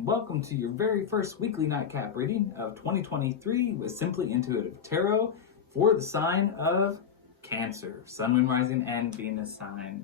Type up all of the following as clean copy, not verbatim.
and welcome to your very first weekly nightcap reading of 2023 with Simply Intuitive Tarot for the sign of Cancer, Sun, Moon, Rising, and Venus sign.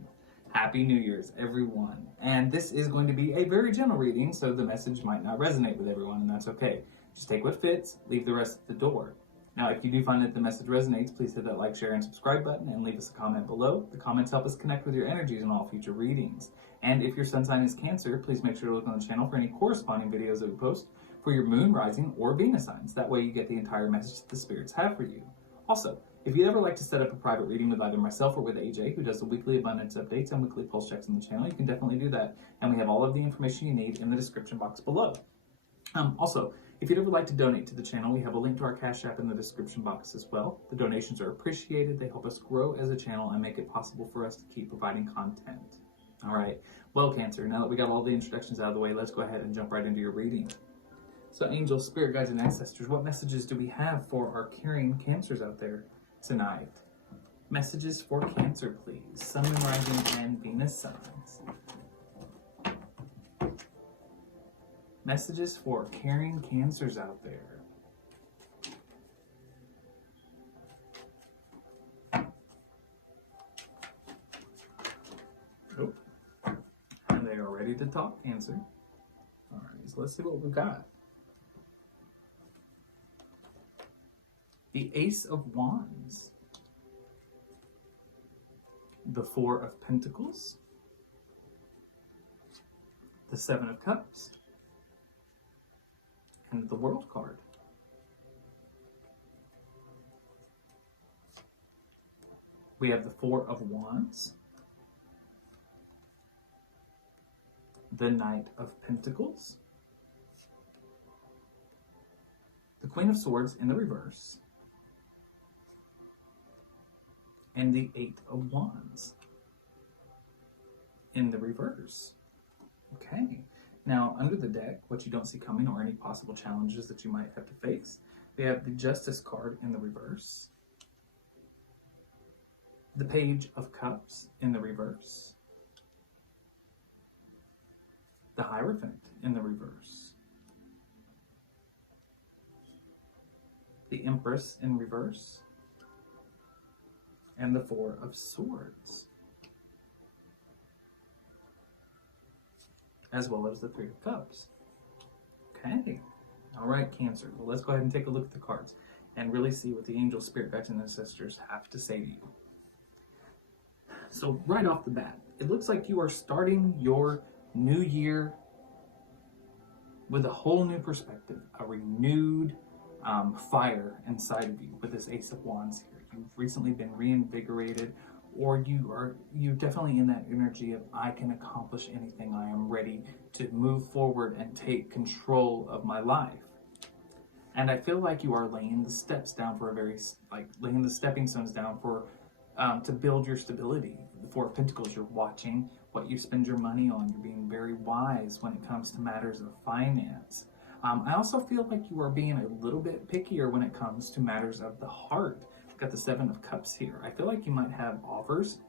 Happy New Year's, everyone. And this is going to be a very general reading, so the message might not resonate with everyone, and that's okay. Just take what fits, leave the rest at the door. Now, if you do find that the message resonates, please hit that like, share, and subscribe button and leave us a comment below. The comments help us connect with your energies in all future readings. And if your sun sign is Cancer, please make sure to look on the channel for any corresponding videos that we post for your moon, rising, or Venus signs. That way you get the entire message that the spirits have for you. Also, if you'd ever like to set up a private reading with either myself or with AJ, who does the weekly abundance updates and weekly pulse checks on the channel, you can definitely do that. And we have all of the information you need in the description box below. Also, if you'd ever like to donate to the channel, we have a link to our Cash App in the description box as well. The donations are appreciated. They help us grow as a channel and make it possible for us to keep providing content. All right, well, Cancer, now that we got all the introductions out of the way, let's go ahead and jump right into your reading. So, angels, spirit guides, and ancestors, what messages do we have for our caring Cancers out there tonight? Messages for Cancer, please. Sun, Moon, Rising, and Venus signs. Messages for caring Cancers out there. Oh, and they are ready to talk, Cancer. All right, so let's see what we've got. The Ace of Wands. The Four of Pentacles. The Seven of Cups. And the World card. We have the Four of Wands, the Knight of Pentacles, the Queen of Swords in the reverse, and the Eight of Wands in the reverse. Okay. Now, under the deck, what you don't see coming or any possible challenges that you might have to face, we have the Justice card in the reverse, the Page of Cups in the reverse, the Hierophant in the reverse, the Empress in reverse, and the Four of Swords, as well as the Three of Cups. Okay. All right, Cancer. Well, let's go ahead and take a look at the cards and really see what the angels, spirit guides, and ancestors have to say to you. So right off the bat, it looks like you are starting your new year with a whole new perspective, a renewed fire inside of you with this Ace of Wands here. You've recently been reinvigorated, or you're definitely in that energy of, I can accomplish anything. I am ready to move forward and take control of my life. And I feel like you are laying the steps down for laying the stepping stones down for to build your stability. The Four of Pentacles, you're watching what you spend your money on. You're being very wise when it comes to matters of finance. I also feel like you are being a little bit pickier when it comes to matters of the heart. Got the Seven of Cups here. I feel like you might have offers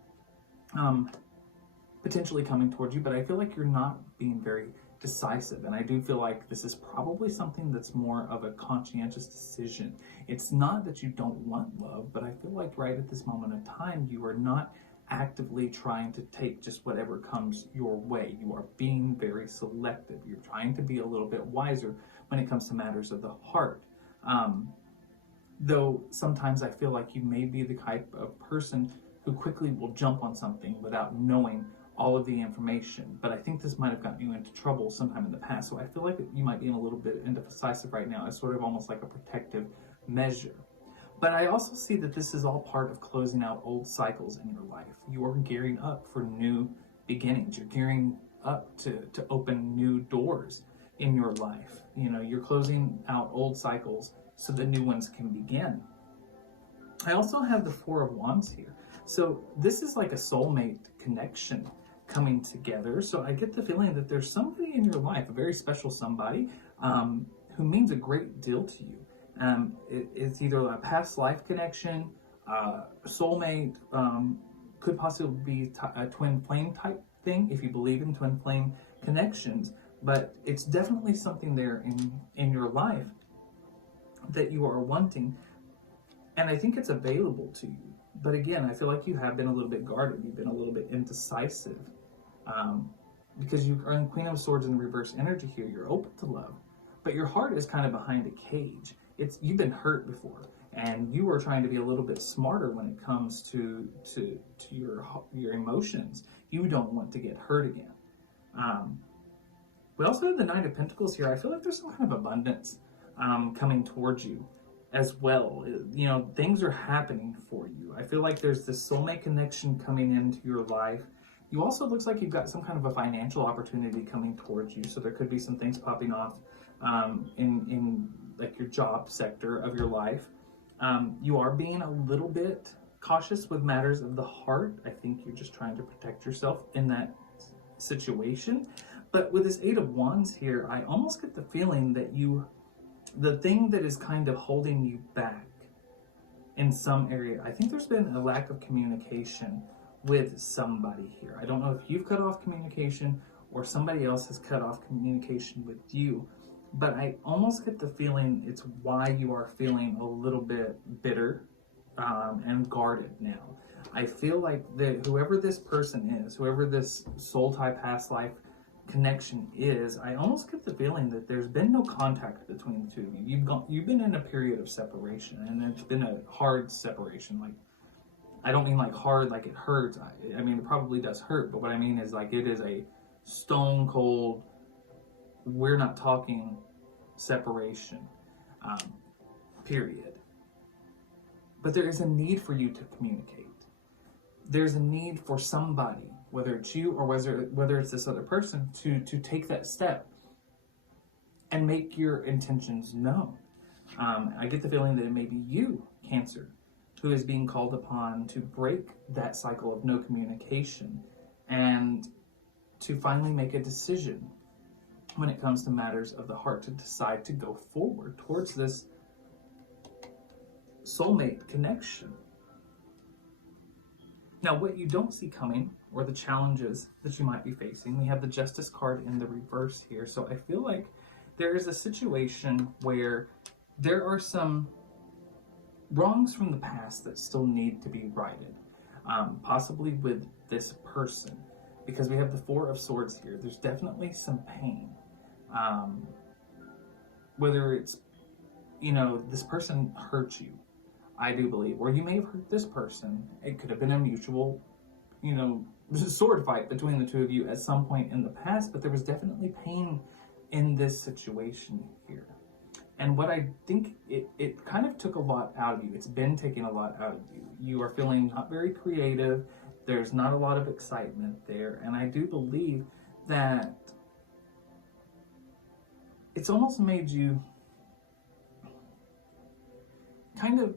potentially coming towards you, but I feel like you're not being very decisive. And I do feel like this is probably something that's more of a conscientious decision. It's not that you don't want love, but I feel like right at this moment in time, you are not actively trying to take just whatever comes your way. You are being very selective. You're trying to be a little bit wiser when it comes to matters of the heart. Though sometimes I feel like you may be the type of person who quickly will jump on something without knowing all of the information. But I think this might have gotten you into trouble sometime in the past. So I feel like you might be in a little bit indecisive right now as sort of almost like a protective measure. But I also see that this is all part of closing out old cycles in your life. You are gearing up for new beginnings. You're gearing up to open new doors in your life. You know, you're closing out old cycles so the new ones can begin. I also have the Four of Wands here. So this is like a soulmate connection coming together. So I get the feeling that there's somebody in your life, a very special somebody, who means a great deal to you. It's either a past life connection, soulmate, could possibly be a twin flame type thing, if you believe in twin flame connections, but it's definitely something there in your life that you are wanting, and I think it's available to you. But again, I feel like you have been a little bit guarded. You've been a little bit indecisive, because you are in Queen of Swords in reverse energy here. You're open to love, but your heart is kind of behind a cage. You've been hurt before, and you are trying to be a little bit smarter when it comes to your emotions. You don't want to get hurt again. We also have the Knight of Pentacles here. I feel like there's some kind of abundance coming towards you as well. You know, things are happening for you. I feel like there's this soulmate connection coming into your life. You also, looks like you've got some kind of a financial opportunity coming towards you. So there could be some things popping off in like your job sector of your life. You are being a little bit cautious with matters of the heart. I think you're just trying to protect yourself in that situation. But with this Eight of Wands here, I almost get the feeling that the thing that is kind of holding you back in some area, I think there's been a lack of communication with somebody here. I don't know if you've cut off communication or somebody else has cut off communication with you, but I almost get the feeling it's why you are feeling a little bit bitter and guarded now. I feel like that whoever this person is, whoever this soul tie past life connection is, I almost get the feeling that there's been no contact between the two of you. You've been in a period of separation, and it's been a hard separation. Like, I don't mean like hard like it hurts. I mean, it probably does hurt, but what I mean is like it is a stone cold, we're not talking separation, period. But there is a need for you to communicate. There's a need for somebody, whether it's you or whether it's this other person, to take that step and make your intentions known. I get the feeling that it may be you, Cancer, who is being called upon to break that cycle of no communication and to finally make a decision when it comes to matters of the heart, to decide to go forward towards this soulmate connection. Now, what you don't see coming, or the challenges that you might be facing, we have the Justice card in the reverse here. So I feel like there is a situation where there are some wrongs from the past that still need to be righted, possibly with this person, because we have the Four of Swords here. There's definitely some pain, whether it's, you know, this person hurt you, I do believe, or you may have hurt this person. It could have been a mutual, you know, sword fight between the two of you at some point in the past, but there was definitely pain in this situation here. And what I think it kind of took a lot out of you. It's been taking a lot out of you. You are feeling not very creative. There's not a lot of excitement there. And I do believe that it's almost made you kind of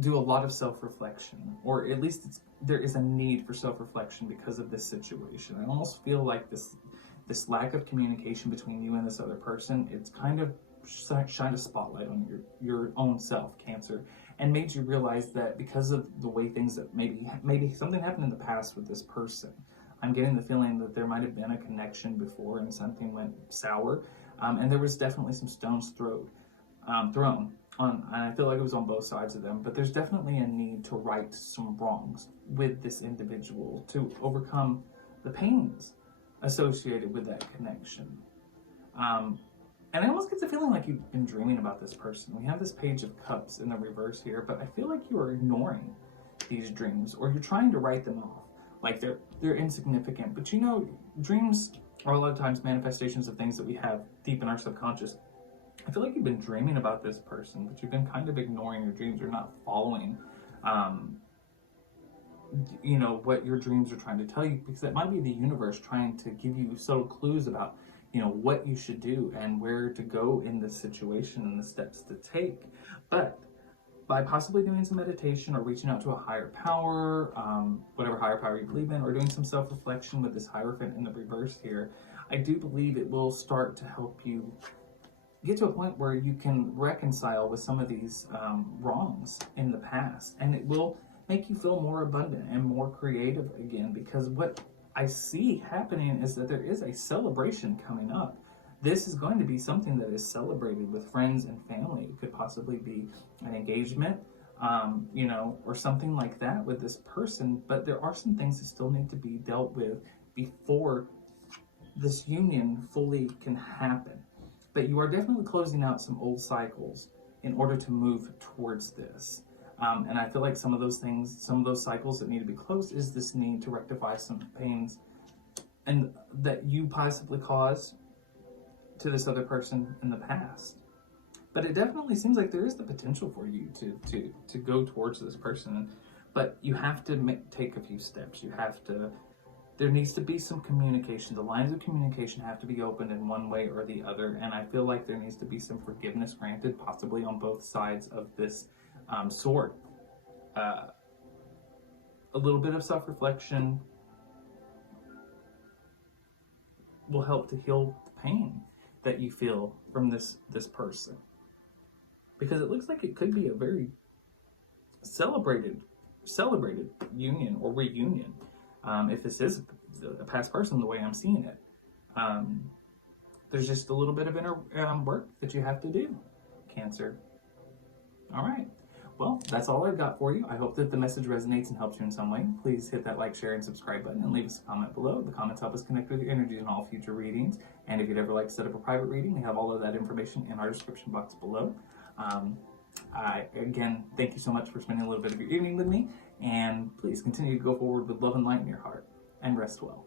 do a lot of self-reflection, or at least there is a need for self-reflection because of this situation. I almost feel like this lack of communication between you and this other person, it's kind of shine a spotlight on your own self, Cancer, and made you realize that because of the way things that maybe something happened in the past with this person. I'm getting the feeling that there might have been a connection before and something went sour, and there was definitely some stones thrown on, and I feel like it was on both sides of them, but there's definitely a need to right some wrongs with this individual to overcome the pains associated with that connection. And I almost get the feeling like you've been dreaming about this person. We have this Page of Cups in the reverse here, but I feel like you are ignoring these dreams, or you're trying to write them off like they're insignificant. But you know, dreams are a lot of times manifestations of things that we have deep in our subconscious. I feel like you've been dreaming about this person, but you've been kind of ignoring your dreams. You're not following, you know, what your dreams are trying to tell you, because it might be the universe trying to give you subtle clues about, you know, what you should do and where to go in this situation and the steps to take. But by possibly doing some meditation or reaching out to a higher power, whatever higher power you believe in, or doing some self-reflection with this Hierophant in the reverse here, I do believe it will start to help you get to a point where you can reconcile with some of these wrongs in the past, and it will make you feel more abundant and more creative again, because what I see happening is that there is a celebration coming up this is going to be something that is celebrated with friends and family. It could possibly be an engagement, or something like that with this person, but there are some things that still need to be dealt with before this union fully can happen. But you are definitely closing out some old cycles in order to move towards this. And I feel like some of those things, some of those cycles that need to be closed is this need to rectify some pains and that you possibly caused to this other person in the past. But it definitely seems like there is the potential for you to go towards this person, but you have to take a few steps. There needs to be some communication. The lines of communication have to be opened in one way or the other, and I feel like there needs to be some forgiveness granted, possibly on both sides of this sword. A little bit of self-reflection will help to heal the pain that you feel from this person, because it looks like it could be a very celebrated union or reunion. If this is a past person, the way I'm seeing it, there's just a little bit of inner work that you have to do, Cancer. All right. Well, that's all I've got for you. I hope that the message resonates and helps you in some way. Please hit that like, share, and subscribe button and leave us a comment below. The comments help us connect with your energies in all future readings. And if you'd ever like to set up a private reading, we have all of that information in our description box below. Again, thank you so much for spending a little bit of your evening with me. And please continue to go forward with love and light in your heart. And rest well.